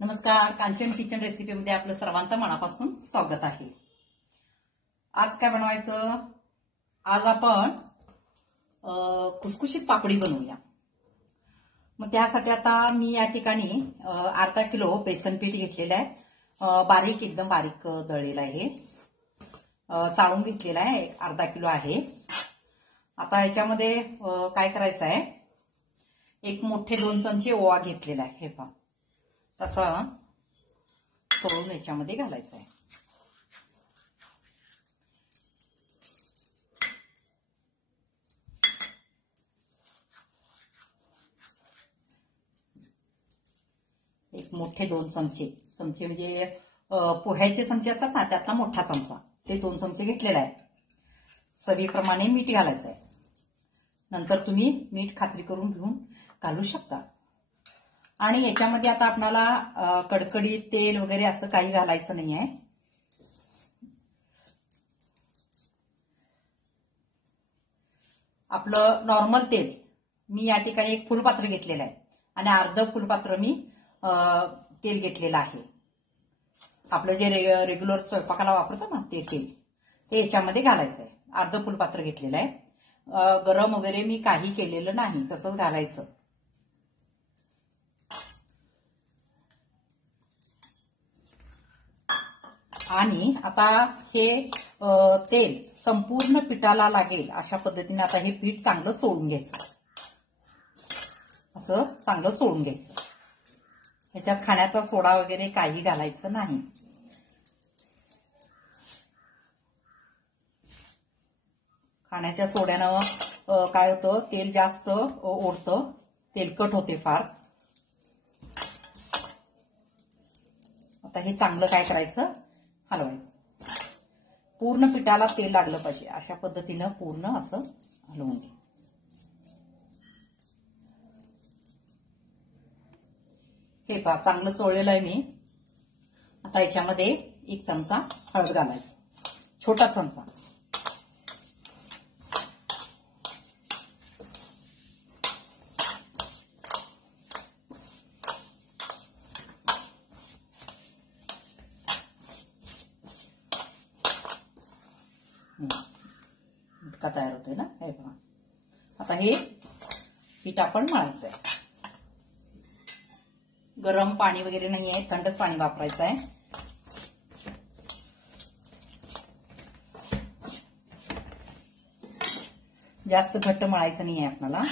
नमस्कार, कांचन किचन रेसिपीमध्ये आपलं सर्वांचं मनापासून स्वागत आहे। आज काय बनवायचं? आज आपण खुसखुशीत पापडी बनवूया। मग त्यासाठी आता मी या ठिकाणी अर्धा किलो बेसन पीठ घेतलेलं आहे। बारीक एकदम बारीक दळलेलं आहे। चाळून घेतलेला आहे, अर्धा किलो आहे। आता याच्यामध्ये काय करायचं आहे, एक मोठे 2 चमचे ओवा घेतलेला आहे। हे पहा, तसा तळून याच्यामध्ये घालायचा आहे। एक मोठे 2 चमचे म्हणजे पोह्याचे चमचे असतात ना, त्यातला मोठा चमचा, ते 2 चमचे घेतलेला आहे। चवीप्रमाणे मीठ घालायचं आहे। नंतर तुम्ही मीठ खात्री करून घेऊन घालू शकता। आणि याच्यामध्ये आता आपल्याला कडकडीत तेल वगैरे असं काही घालायचं नाही आहे। आपलं नॉर्मल तेल मी या ठिकाणी एक फुलपात्र घेतलेलं आहे आणि अर्ध फुलपात्र मी तेल घेतलेलं आहे। आपलं जे रेग्युलर स्वयंपाकाला वापरतो ना, ते तेल ते याच्यामध्ये घालायचं आहे। अर्ध फुलपात्र घेतलेलं आहे। गरम वगैरे मी काही केलेलं नाही, तसंच घालायचं। आणि आता हे तेल संपूर्ण पिठाला लागेल अशा पद्धतीने आता हे पीठ चांगलं चोळून घ्यायचं। असं चांगलं चोळून घ्यायचं। ह्याच्यात खाण्याचा सोडा वगैरे काही घालायचं नाही। खाण्याच्या सोड्यानं काय होतं, तेल जास्त ओढतं, तेलकट होते फार। आता हे चांगलं काय करायचं, हलवायचं। पूर्ण पिठाला तेल लागलं पाहिजे, अशा पद्धतीनं पूर्ण असं हलवून घ्यायचं। हे पहा, चांगलं चोळलेलं आहे मी। आता याच्यामध्ये 1 चमचा हळद घालायचं, छोटा चमचा। मटका तयार होतोय ना, हे पहा। आता हे पीठ आपण मळायचं आहे। गरम पाणी वगैरे नाही आहे, थंडच पाणी वापरायचं आहे। जास्त घट्ट मळायचं नाही आहे आपल्याला।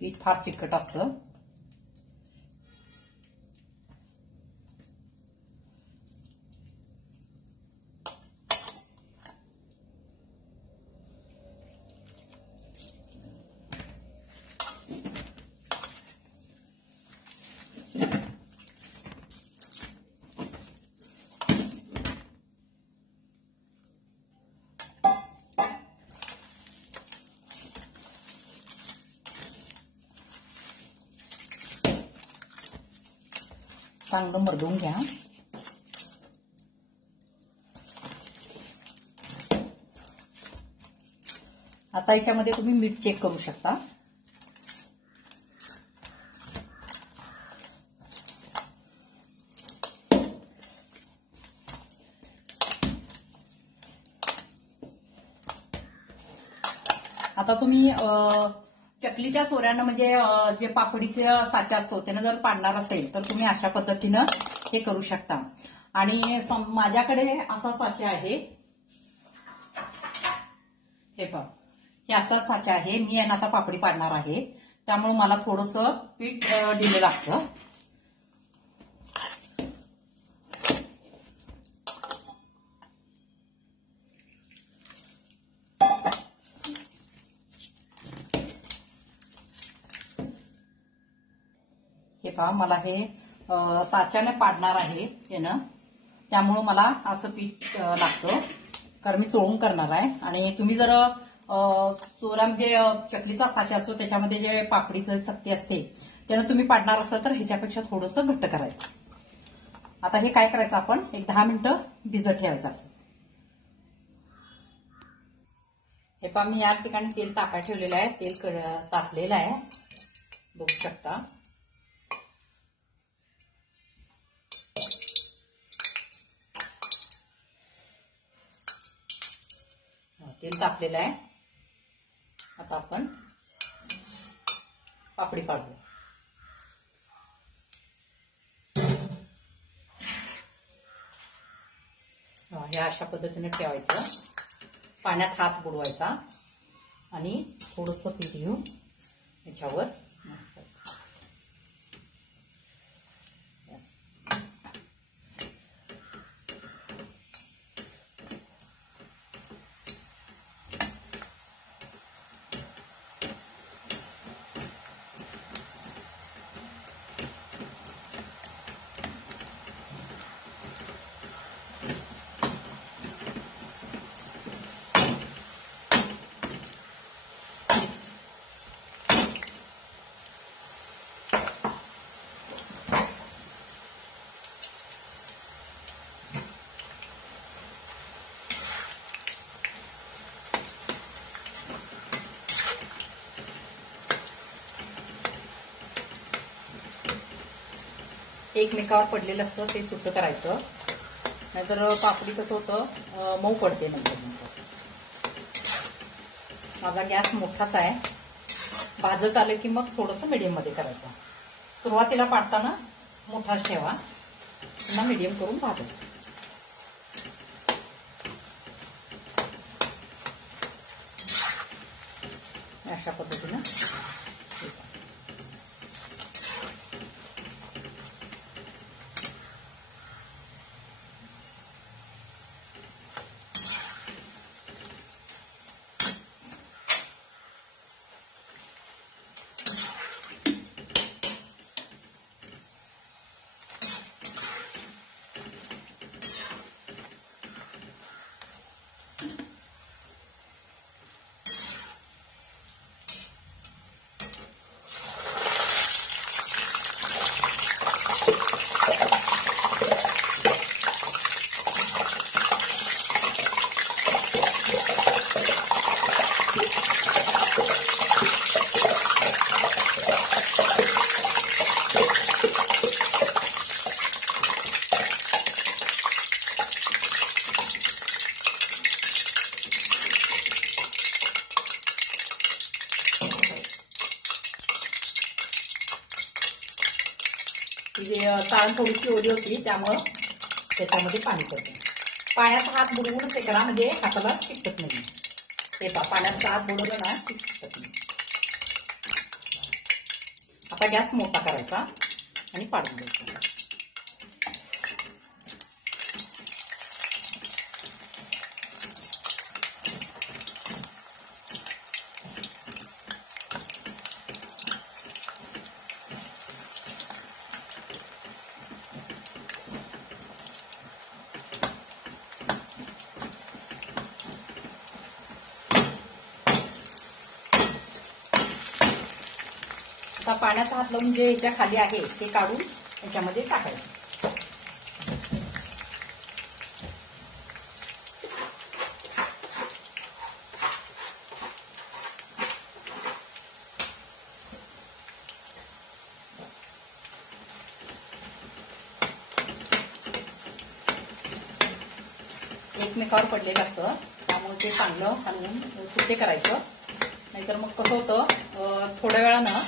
पीठ फार चिकट असतं। चांगलं मर्दून घ्या। आता याच्यामध्ये तुम्ही मीठ चेक करू शकता। आता तुम्ही चकलीच्या सोऱ्यानं म्हणजे जे पापडीचा साचा असतो त्यानं जर पाडणार असेल तर तुम्ही अशा पद्धतीनं हे करू शकता। आणि माझ्याकडे असा साचा आहे, हे पहा, हे असा साचा आहे। मी यांना आता पापडी पाडणार आहे, त्यामुळे मला थोडंसं पीठ दिलं लागतं। पहा मला हे साच्याने पाडणार आहे यानं, त्यामुळं मला असं पीठ लागतं, कारण मी चोळून करणार आहे. आणि तुम्ही जर चोरामध्ये चकलीचा साचा असतो त्याच्यामध्ये जे पापडीचं चकती असते त्यानं तुम्ही पाडणार असाल तर ह्याच्यापेक्षा थोडंसं घट्ट करायचं. आता हे काय करायचं, आपण एक 10 मिनिटं भिजत ठेवायचं असं. हे पहा मी या ठिकाणी तेल तापायला ठेवलेलं आहे, तेल तापलेलं आहे, बघू शकता. तेल तापलेलं आहे. आता आपण पापडी पाडू. हे अशा पद्धतीने ठेवायचं, पाण्यात हात बुडवायचा आणि थोडंसं पीठ घेऊन याच्यावर एकमेकावर पडलेलं असतं ते सुट्ट करायचं, नाहीतर पापडी कसं होतं मऊ पडते नंतर. माझा गॅस मोठाच आहे, भाजत आलं की मग थोडंसं मीडियम मध्ये करायचं. सुरुवातीला पाडताना मोठाच ठेवा, पुन्हा मीडियम करून भाजायचं. अशा पद्धतीनं चाळण थोडीशी ओली होती त्यामुळं त्याच्यामध्ये पाणी करते. पाण्याचा हात बुडवून ते करा, म्हणजे हाताला चिकटत नाही. ते पाण्याचा हात बुडवलं ना की चिकटत नाही. आता गॅस मोठा करायचा आणि पाडून द्यायचा. आता पाण्याचा हात लावून जे ह्याच्या खाली आहे ते काढून याच्यामध्ये टाकायचं. एकमेकावर पडलेलं असतं त्यामुळे ते चांगलं हलवून सुट्टे करायचं, नाहीतर मग कसं होतं थोड्या वेळानं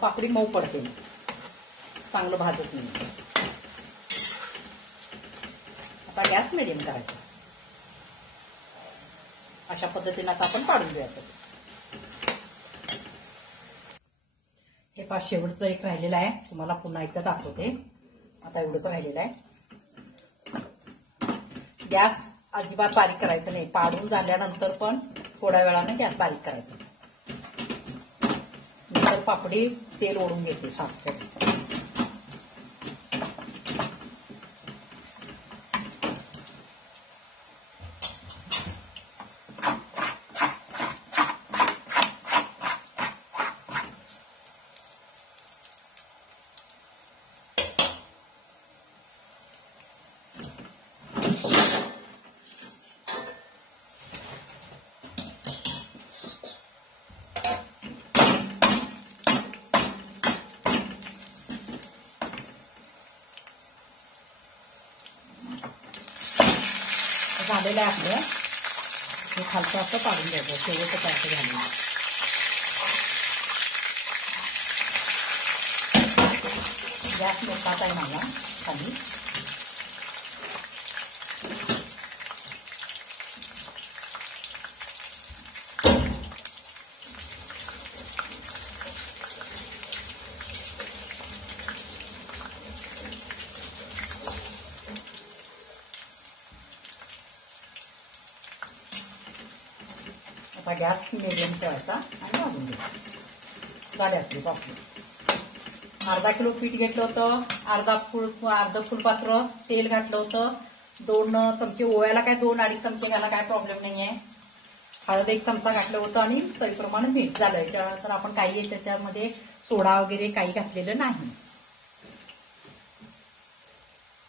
पापडी मऊ पडते, चांगलं भाजत नाही. आता गॅस मिडियम करायचा. अशा पद्धतीने आता आपण पाडून द्यायचं. हे पाच शेवटचं एक राहिलेलं आहे, तुम्हाला पुन्हा एकदा दाखवते. आता एवढंच राहिलेलं आहे. गॅस अजिबात बारीक करायचं नाही. पाडून झाल्यानंतर पण थोड्या वेळाने गॅस बारीक करायचा, नंतर पापडी तेल ओढून घेते साफ. झालेलं आहे आपलं. हे खालचं असं काढून द्यायचं, शेवटचं असं झालेलं. गॅस मोठाच आहे माझा खाली. आता गॅस मिडियम ठेवायचा आणि भाजून घ्यायचा. झाले असले पापडी. अर्धा किलो पीठ घेतलं होतं, अर्ध फुलपात्र तेल घातलं होतं, 2 चमचे ओव्याला काय 2-2.5 चमचे घाला, काय प्रॉब्लेम नाहीये. हळद 1 चमचा घातलं होतं आणि चवीप्रमाणे मीठ झालं. याच्यानंतर आपण काही त्याच्यामध्ये सोडा वगैरे काही घातलेलं नाही.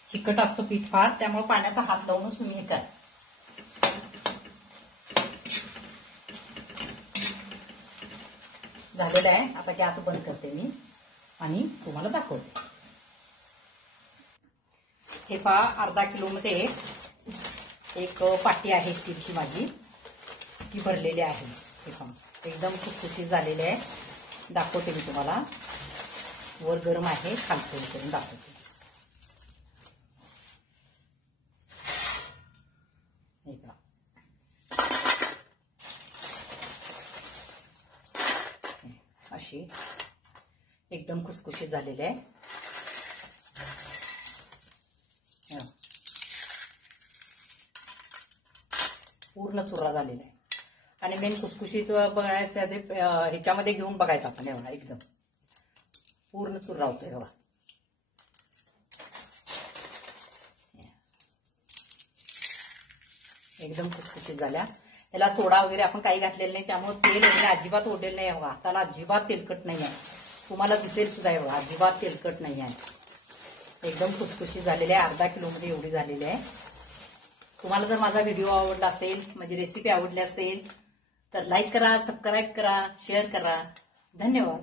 चिकट असतं पीठ फार, त्यामुळे पाण्याचा हात लावूनच तुम्ही हे करा. झालेलं आहे. आता गॅस बंद करते मी आणि तुम्हाला दाखवते. हे पहा, अर्धा किलोमध्ये एक पाटी आहे स्टीलची माझी, ती भरलेली आहे. हे पहा, एकदम खुसखुशीत झालेले आहे. दाखवते मी तुम्हाला. वर गरम आहे, खालचं करून दाखवते. हे पहा, अशी एकदम खुसखुशीत झालेले आहे. पूर्ण चुरा झालेला आहे. आणि मेन खुसखुशीत बघायचं ह्याच्यामध्ये घेऊन बघायचं आपण. एवढा एकदम पूर्ण चुरा होतोय बघा. एकदम खुसखुशीत झाल्या. याला सोडा वगैरे आपण काही घातलेलं नाही, त्यामुळे तेल वगैरे अजिबात ओढलेलं नाही बघा. हाताला अजिबात तेलकट नाही आहे. तुम्हाला दिसेल सुद्धा बघा, अजिबात तेलकट नाही आहे. एकदम खुसखुशीत झालेले आहे. अर्धा किलोमध्ये एवढी झालेली आहे. तुम्हाला जर माझा व्हिडिओ आवडला असेल, माझी रेसिपी आवडली असेल तर लाईक करा, सबस्क्राईब करा, शेअर करा. धन्यवाद.